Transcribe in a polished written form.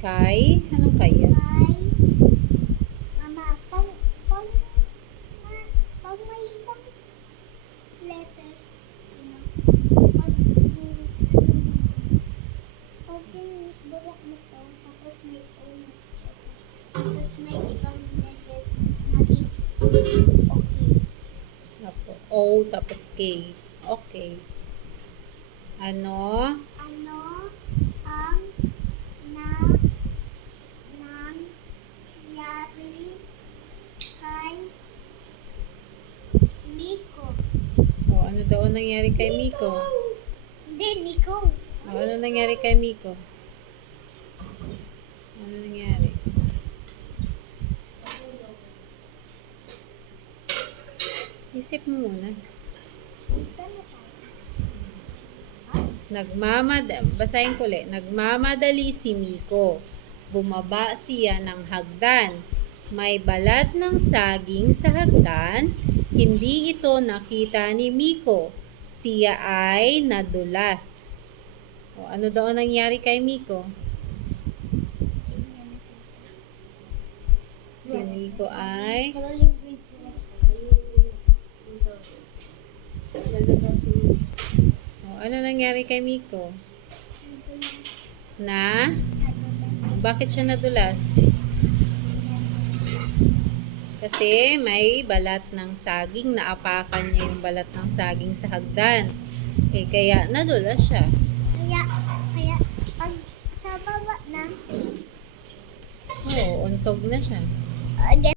Kay? Anong kaya? Kay mama, pag may ibang letters, pag yung bulak mo to, tapos may O na tapos may ibang letters na di okay. Apo. O tapos K. Okay. Ano? Ano ang nangyari kay Miko? O, ano daw ang nangyari kay Miko? Hindi, Nico. O, ano nangyari kay Miko? Ano nangyari? Isip mo muna. Basahin ko ulit. Nagmamadali si Miko. Bumaba siya ng hagdan. May balat ng saging sa hagdan. Hindi ito nakita ni Miko. Siya ay nadulas. O, ano daw ang nangyari kay Miko? Si Miko ay ano nangyari kay Miko? Bakit siya nadulas? Kasi may balat ng saging, naapakan niya yung balat ng saging sa hagdan. Kaya nadulas siya. Kaya pag sa baba na, Oo, untog na siya.